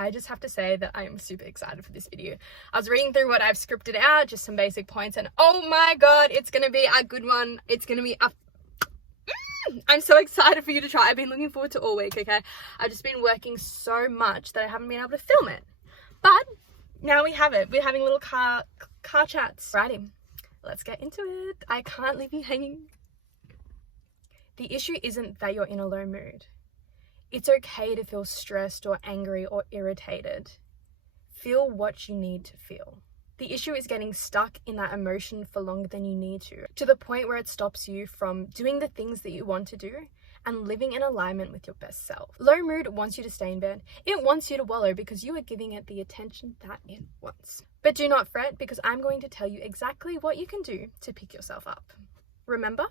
I just have to say that I am super excited for this video. I was reading through what I've scripted out, just some basic points, and oh my god, it's gonna be a good one. It's gonna be a I'm so excited for you to try. I've been looking forward to all week, okay? I've just been working so much that I haven't been able to film it. But now we have it. We're having little car chats. Righty, let's get into it. I can't leave you hanging. The issue isn't that you're in a low mood. It's okay to feel stressed or angry or irritated. Feel what you need to feel. The issue is getting stuck in that emotion for longer than you need to the point where it stops you from doing the things that you want to do and living in alignment with your best self. Low mood wants you to stay in bed. It wants you to wallow because you are giving it the attention that it wants. But do not fret, because I'm going to tell you exactly what you can do to pick yourself up. Remember,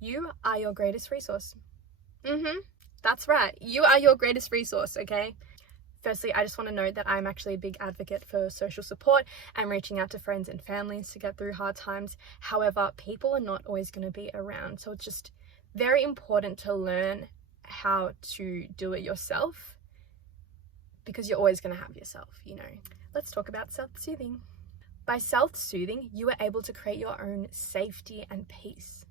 you are your greatest resource. That's right. You are your greatest resource, okay? Firstly, I just want to note that I'm actually a big advocate for social support and reaching out to friends and families to get through hard times. However, people are not always going to be around. So it's just very important to learn how to do it yourself, because you're always going to have yourself, you know. Let's talk about self-soothing. By self-soothing, you are able to create your own safety and peace.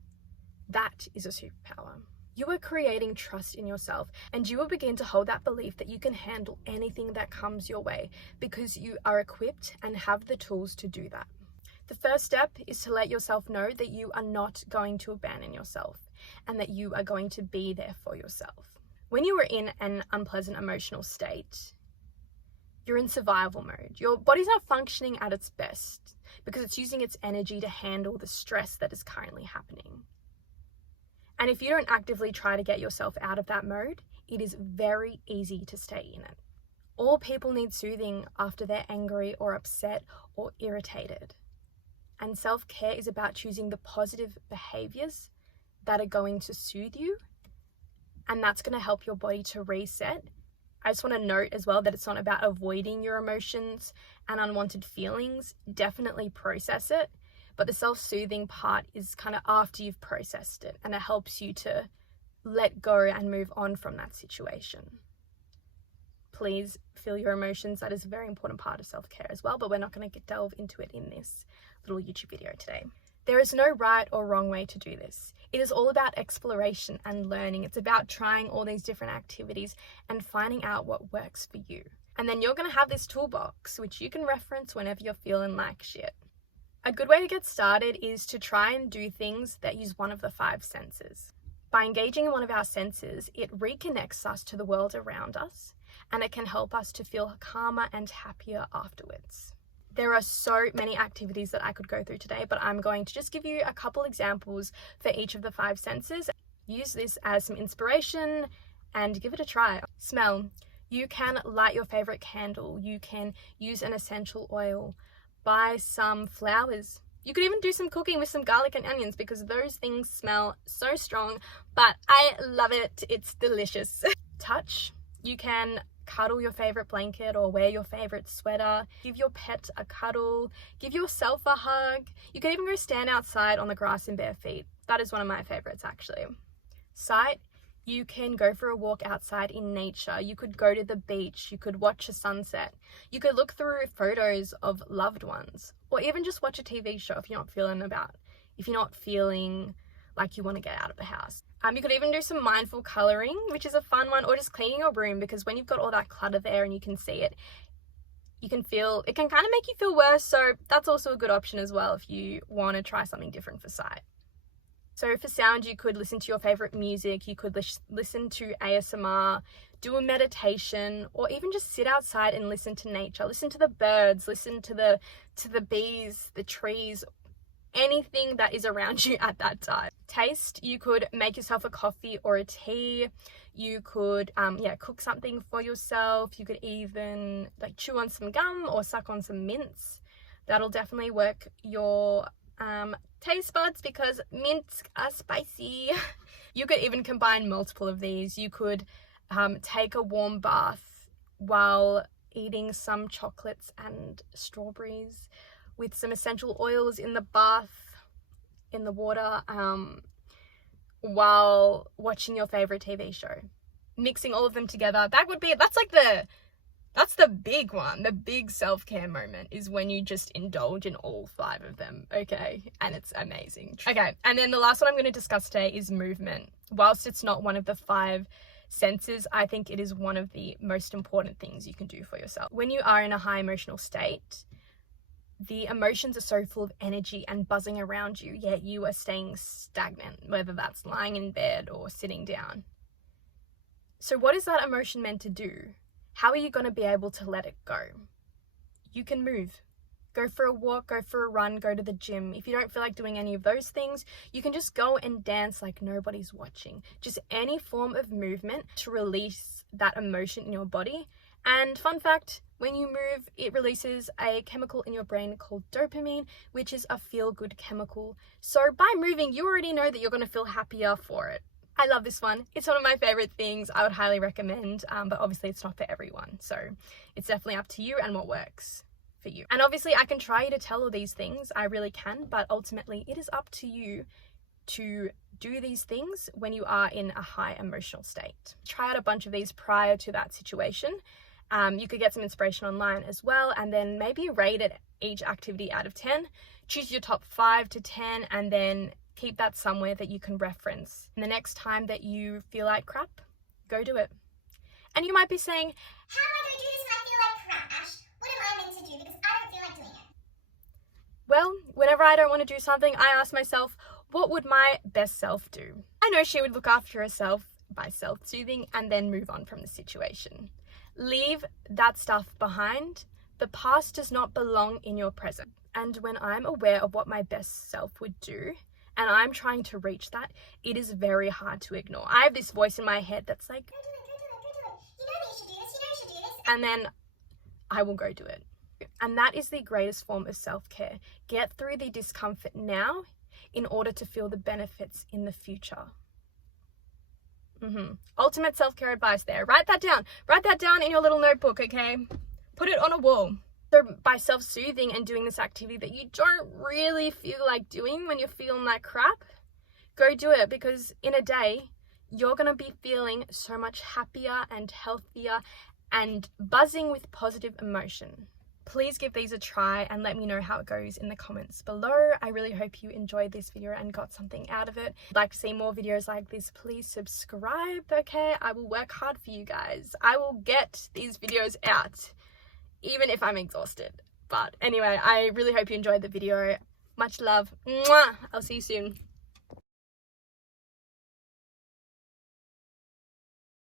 That is a superpower. You are creating trust in yourself, and you will begin to hold that belief that you can handle anything that comes your way because you are equipped and have the tools to do that. The first step is to let yourself know that you are not going to abandon yourself and that you are going to be there for yourself. When you are in an unpleasant emotional state, you're in survival mode. Your body's not functioning at its best because it's using its energy to handle the stress that is currently happening. And if you don't actively try to get yourself out of that mode, it is very easy to stay in it. All people need soothing after they're angry or upset or irritated. And self-care is about choosing the positive behaviors that are going to soothe you, and that's going to help your body to reset. I just want to note as well that it's not about avoiding your emotions and unwanted feelings. Definitely process it. But the self-soothing part is kind of after you've processed it, and it helps you to let go and move on from that situation. Please feel your emotions. That is a very important part of self-care as well, but we're not going to delve into it in this little YouTube video today. There is no right or wrong way to do this. It is all about exploration and learning. It's about trying all these different activities and finding out what works for you. And then you're going to have this toolbox, which you can reference whenever you're feeling like shit. A good way to get started is to try and do things that use one of the 5 senses. By engaging in one of our senses, it reconnects us to the world around us, and it can help us to feel calmer and happier afterwards. There are so many activities that I could go through today, but I'm going to just give you a couple examples for each of the 5 senses. Use this as some inspiration and give it a try. Smell. You can light your favorite candle. You can use an essential oil. Buy some flowers. You could even do some cooking with some garlic and onions, because those things smell so strong, but I love it. It's delicious. Touch. You can cuddle your favorite blanket or wear your favorite sweater. Give your pet a cuddle. Give yourself a hug. You could even go stand outside on the grass in bare feet. That is one of my favorites, actually. Sight. You can go for a walk outside in nature. You could go to the beach. You could watch a sunset. You could look through photos of loved ones, or even just watch a TV show if you're not feeling like you want to get out of the house. You could even do some mindful coloring, which is a fun one, or just cleaning your room, because when you've got all that clutter there and you can see it, it can kind of make you feel worse. So that's also a good option as well if you want to try something different for sight. So for sound, you could listen to your favorite music, you could listen to ASMR, do a meditation, or even just sit outside and listen to nature. Listen to the birds, listen to the bees, the trees, anything that is around you at that time. Taste, you could make yourself a coffee or a tea. You could cook something for yourself. You could even chew on some gum or suck on some mints. That'll definitely work your taste buds, because mints are spicy. You could even combine multiple of these. You could take a warm bath while eating some chocolates and strawberries with some essential oils in the bath, in the water, while watching your favorite TV show. Mixing all of them together, that's That's the big one. The big self-care moment is when you just indulge in all 5 of them, okay? And it's amazing. Okay, and then the last one I'm going to discuss today is movement. Whilst it's not one of the 5 senses, I think it is one of the most important things you can do for yourself. When you are in a high emotional state, the emotions are so full of energy and buzzing around you, yet you are staying stagnant, whether that's lying in bed or sitting down. So what is that emotion meant to do? How are you going to be able to let it go? You can move. Go for a walk, go for a run, go to the gym. If you don't feel like doing any of those things, you can just go and dance like nobody's watching. Just any form of movement to release that emotion in your body. And fun fact, when you move, it releases a chemical in your brain called dopamine, which is a feel-good chemical. So by moving, you already know that you're going to feel happier for it. I love this one. It's one of my favorite things. I would highly recommend, but obviously it's not for everyone. So it's definitely up to you and what works for you. And obviously I can try to tell all these things, I really can, but ultimately it is up to you to do these things when you are in a high emotional state. Try out a bunch of these prior to that situation. You could get some inspiration online as well, and then maybe rate it each activity out of 10. Choose your top 5 to 10, and then keep that somewhere that you can reference. And the next time that you feel like crap, go do it. And you might be saying, how am I going to do this when I feel like crap, Ash? What am I meant to do? Because I don't feel like doing it. Well, whenever I don't want to do something, I ask myself, what would my best self do? I know she would look after herself by self-soothing and then move on from the situation. Leave that stuff behind. The past does not belong in your present. And when I'm aware of what my best self would do, and I'm trying to reach that, it is very hard to ignore. I have this voice in my head that's like, go do it. You know that you should do this, you know you should do this. And then I will go do it. And that is the greatest form of self-care. Get through the discomfort now in order to feel the benefits in the future. Ultimate self-care advice there. Write that down. Write that down in your little notebook, okay? Put it on a wall. So by self-soothing and doing this activity that you don't really feel like doing when you're feeling like crap, go do it, because in a day, you're going to be feeling so much happier and healthier and buzzing with positive emotion. Please give these a try and let me know how it goes in the comments below. I really hope you enjoyed this video and got something out of it. If you'd like to see more videos like this, please subscribe, okay? I will work hard for you guys. I will get these videos out, even if I'm exhausted. But anyway, I really hope you enjoyed the video. Much love. Mwah! I'll see you soon.